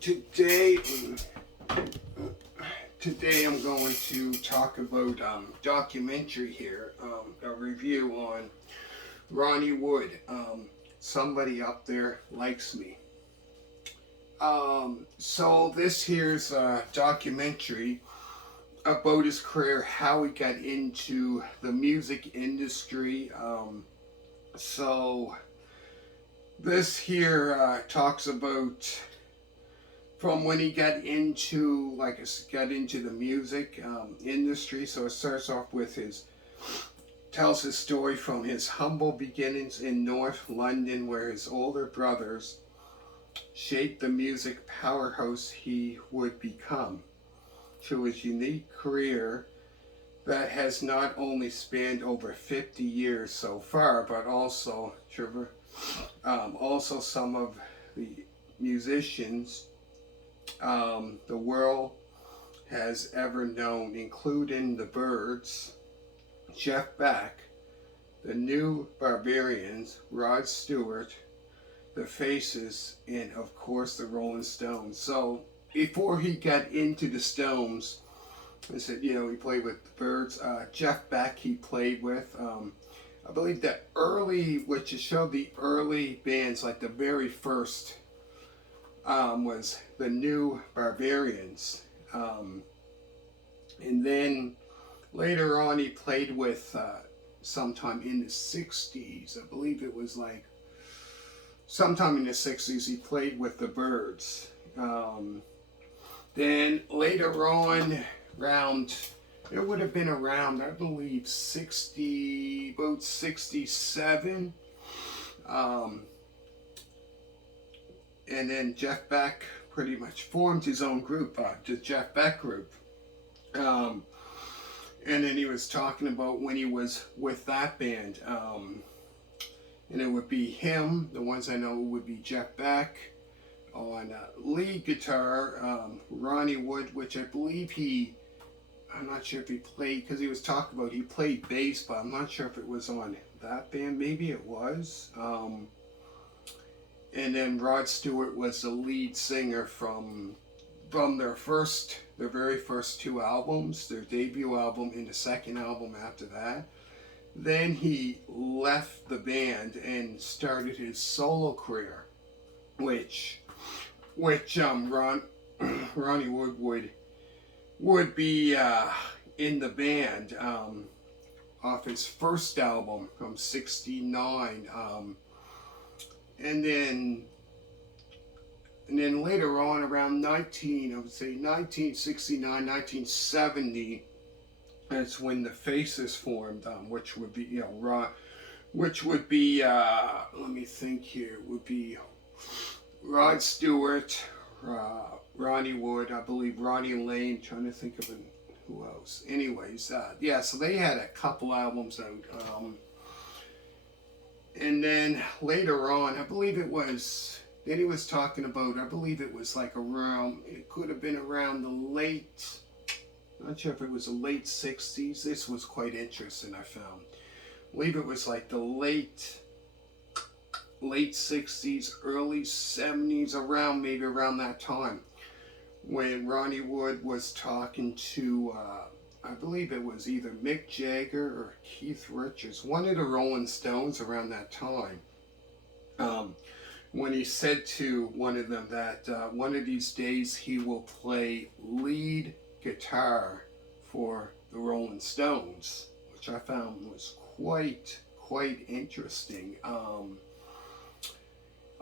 Today, today I'm going to talk about documentary here, a review on Ronnie Wood. Somebody up there likes me. So this here's a documentary about his career, how he got into the music industry. So this here talks about from when he got into got into the music industry. So it starts off with his tells his story from his humble beginnings in North London, where his older brothers shaped the music powerhouse he would become, to his unique career that has not only spanned over 50 years so far, but also some of the musicians the world has ever known, including the Byrds, Jeff Beck, the New Barbarians, Rod Stewart, the Faces, and of course the Rolling Stones. So before he got into the Stones, I said, he played with the Byrds. Jeff Beck he played with. I believe that early, which showed the early bands, like the very first was the New Barbarians. And then later on he played with sometime in the 60s. I believe it was like sometime in the 60s he played with the Byrds. Then later on, it would have been around, I believe, about 67. And then Jeff Beck pretty much formed his own group, the Jeff Beck Group. And then he was talking about when he was with that band. And it would be him, the ones I know would be Jeff Beck. On lead guitar, Ronnie Wood, which I believe I'm not sure if he played, because he was talking about he played bass, but I'm not sure if it was on that band. Maybe it was. And then Rod Stewart was the lead singer from their very first two albums, their debut album and the second album after that. Then he left the band and started his solo career, which Ronnie Wood would be in the band off his first album from '69. And then later on, around 1969, 1970, that's when the Faces formed, which would be, let me think here, would be Rod Stewart, Ronnie Wood, I believe Ronnie Lane, trying to think of who else. Anyways, so they had a couple albums out. And then later on, I believe it was, then he was talking about, I believe it was like around, it could have been around the late, not sure if it was the late 60s. This was quite interesting, I found. I believe it was like the late 60s, early 70s, maybe around that time, when Ronnie Wood was talking to, I believe it was either Mick Jagger or Keith Richards, one of the Rolling Stones around that time, when he said to one of them that one of these days he will play lead guitar for the Rolling Stones, which I found was quite interesting.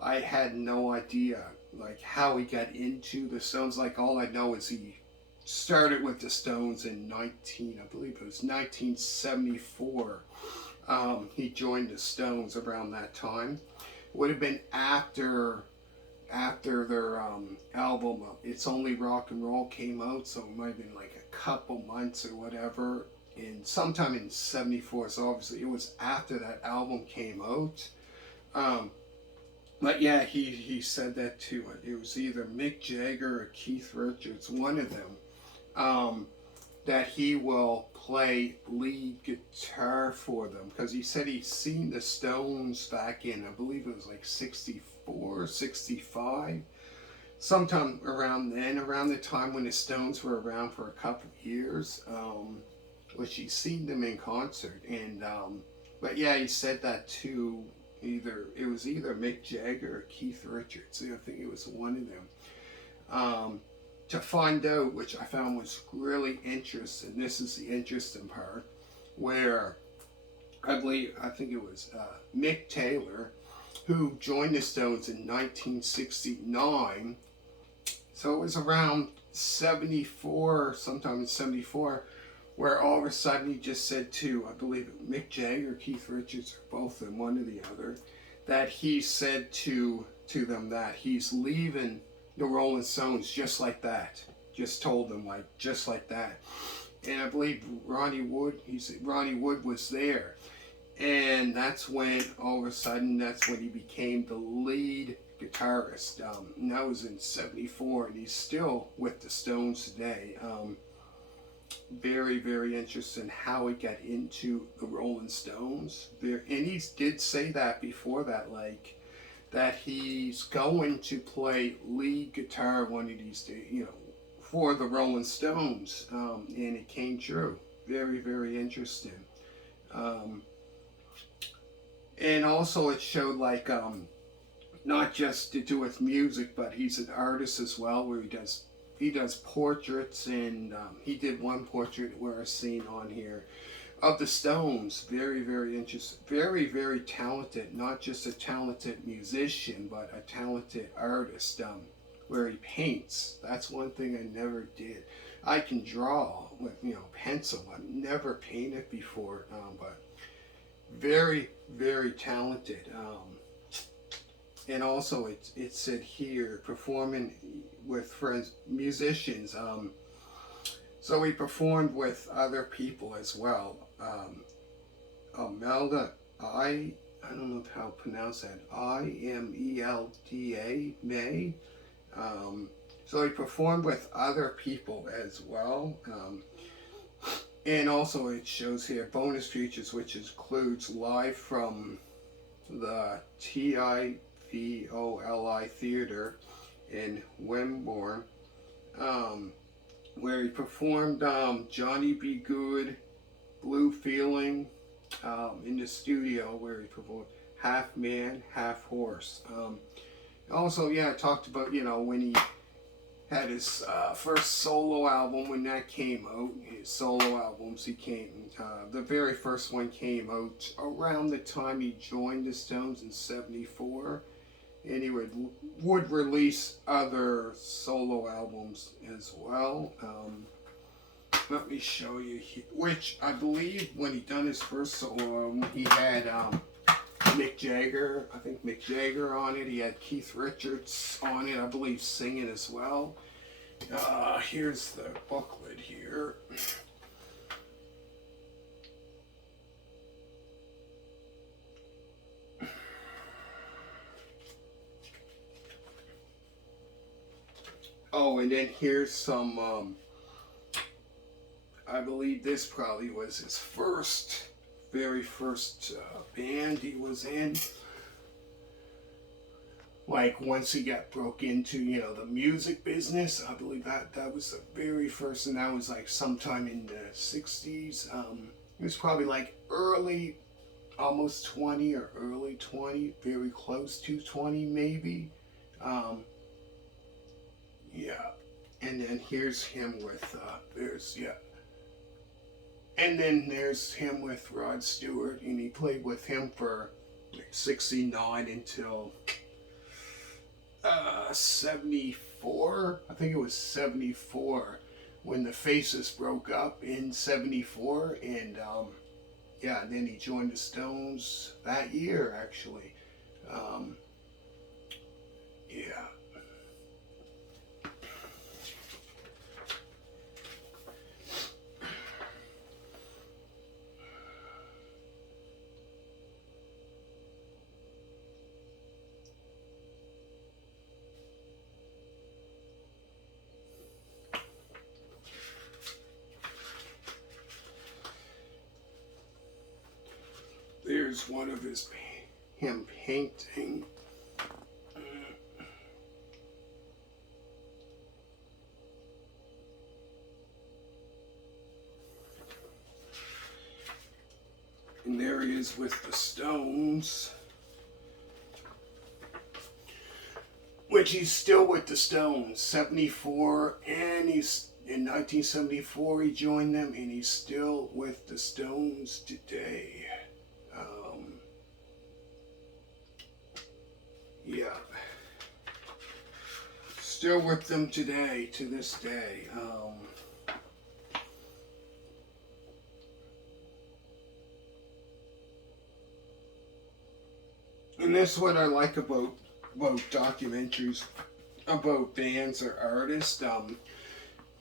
I had no idea like how he got into the Stones. Like all I know is he started with the Stones in I believe it was 1974. He joined the Stones around that time. Would have been after their album It's Only Rock and Roll came out, so it might have been like a couple months or whatever, in sometime in 74. So obviously it was after that album came out. But yeah, he said that too. It was either Mick Jagger or Keith Richards, one of them, that he will play lead guitar for them, because he said he'd seen the Stones back in, I believe it was like 64, 65. sometime around then, around the time when the Stones were around for a couple of years, which he's seen them in concert, and but yeah, he said that to either Mick Jagger or Keith Richards. I think it was one of them. To find out, which I found was really interesting. This is the interesting part, where I think it was Mick Taylor, who joined the Stones in 1969. So it was around 74, sometime in 74, where all of a sudden he just said to, I believe Mick Jagger, Keith Richards, or both of them, one or the other, that he said to them that he's leaving the Rolling Stones just like that. Just told them just like that. And I believe Ronnie Wood was there. And that's when, all of a sudden, that's when he became the lead guitarist. And that was in 74, and he's still with the Stones today. Very, very interesting how he got into the Rolling Stones. And he did say that before that, that he's going to play lead guitar one of these days, for the Rolling Stones. And it came true. Very, very interesting. And also it showed not just to do with music, but he's an artist as well, where he does portraits, and he did one portrait where I've seen on here of the Stones. Very, very interesting. Very, very talented. Not just a talented musician, but a talented artist. Where he paints. That's one thing I never did. I can draw with pencil. I've never painted before, but very, very talented. And also it said here, performing with friends, musicians. So he performed with other people as well. Imelda, I don't know how to pronounce that. Imelda May. So he performed with other people as well. And also it shows here bonus features, which includes live from the TIVOLI Theater in Wimborne, where he performed Johnny B. Good, Blue Feeling, in the studio, where he performed Half Man, Half Horse. Also, I talked about, when he had his first solo album, when that came out. His solo albums, the very first one came out around the time he joined the Stones in 74. And he would release other solo albums as well. Let me show you here, which I believe when he done his first solo album, he had Mick Jagger, I think Mick Jagger on it. He had Keith Richards on it, I believe, singing as well. Here's the booklet here. Oh, and then here's some, I believe this probably was his very first band he was in. Once he got broke into, the music business, I believe that was the very first, and that was sometime in the 60s. It was probably early, almost 20 or early 20, very close to 20 maybe. Yeah. And then here's him with, and then there's him with Rod Stewart, and he played with him for 69 until 74. I think it was 74 when the Faces broke up in 74, and and then he joined the Stones that year, actually. Yeah. There's one of him painting. And there he is with the Stones. Which he's still with the Stones. 74, and he's in 1974 he joined them, and he's still with the Stones today. Yeah. Still with them today, to this day. And that's what I like about documentaries about bands or artists,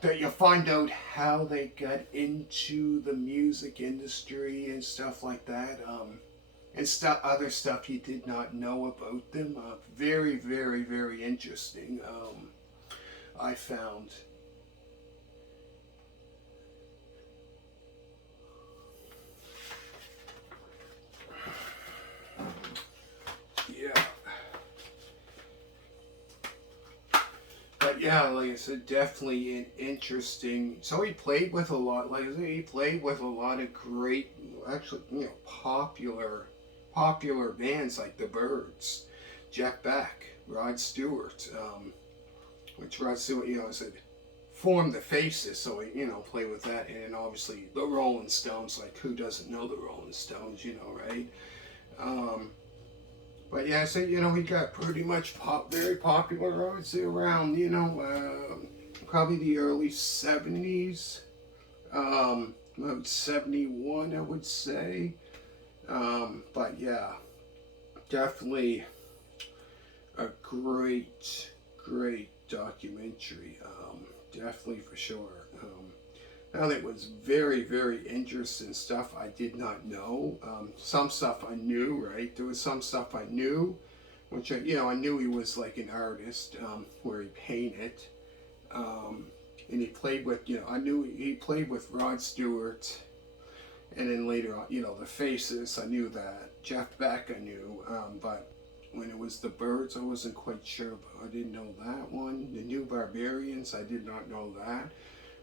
that you find out how they got into the music industry and stuff like that, and other stuff you did not know about them. Very, very, very interesting. I found. Yeah. But yeah, like I said, definitely an interesting. So he played with a lot. Like I said, he played with a lot of great, actually, popular bands like the Byrds, Jeff Beck, Rod Stewart, which Rod Stewart, I said, formed the Faces. So he, played with that, and obviously the Rolling Stones. Like, who doesn't know the Rolling Stones? Right? But yeah, so he got pretty much very popular. I would say around probably the early '70s, about '71, I would say. But yeah, definitely a great, great documentary. Definitely for sure. Now that was very, very interesting stuff I did not know. Some stuff I knew, right? There was some stuff I knew, which I knew he was like an artist, where he painted, and he played with, I knew he played with Rod Stewart, and then later on, the Faces, I knew that. Jeff Beck, I knew, but when it was the Byrds, I wasn't quite sure about. I didn't know that one. The New Barbarians, I did not know that.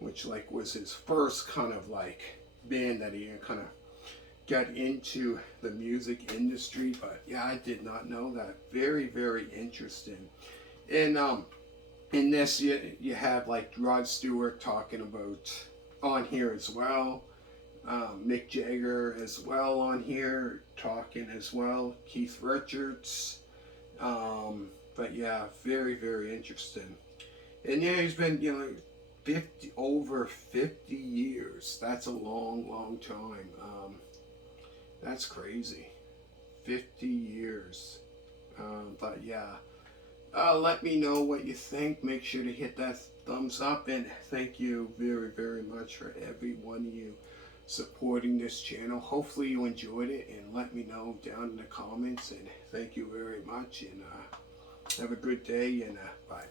Which was his first kind of band that he kind of got into the music industry. But yeah, I did not know that. Very, very interesting. And in this, you have Rod Stewart talking about on here as well. Mick Jagger as well on here talking as well. Keith Richards. But yeah, very, very interesting. And yeah, he's been over 50 years. That's a long, long time. That's crazy. 50 years. But yeah, let me know what you think. Make sure to hit that thumbs up, and thank you very, very much for every one of you supporting this channel. Hopefully you enjoyed it, and let me know down in the comments, and thank you very much, and have a good day, and bye.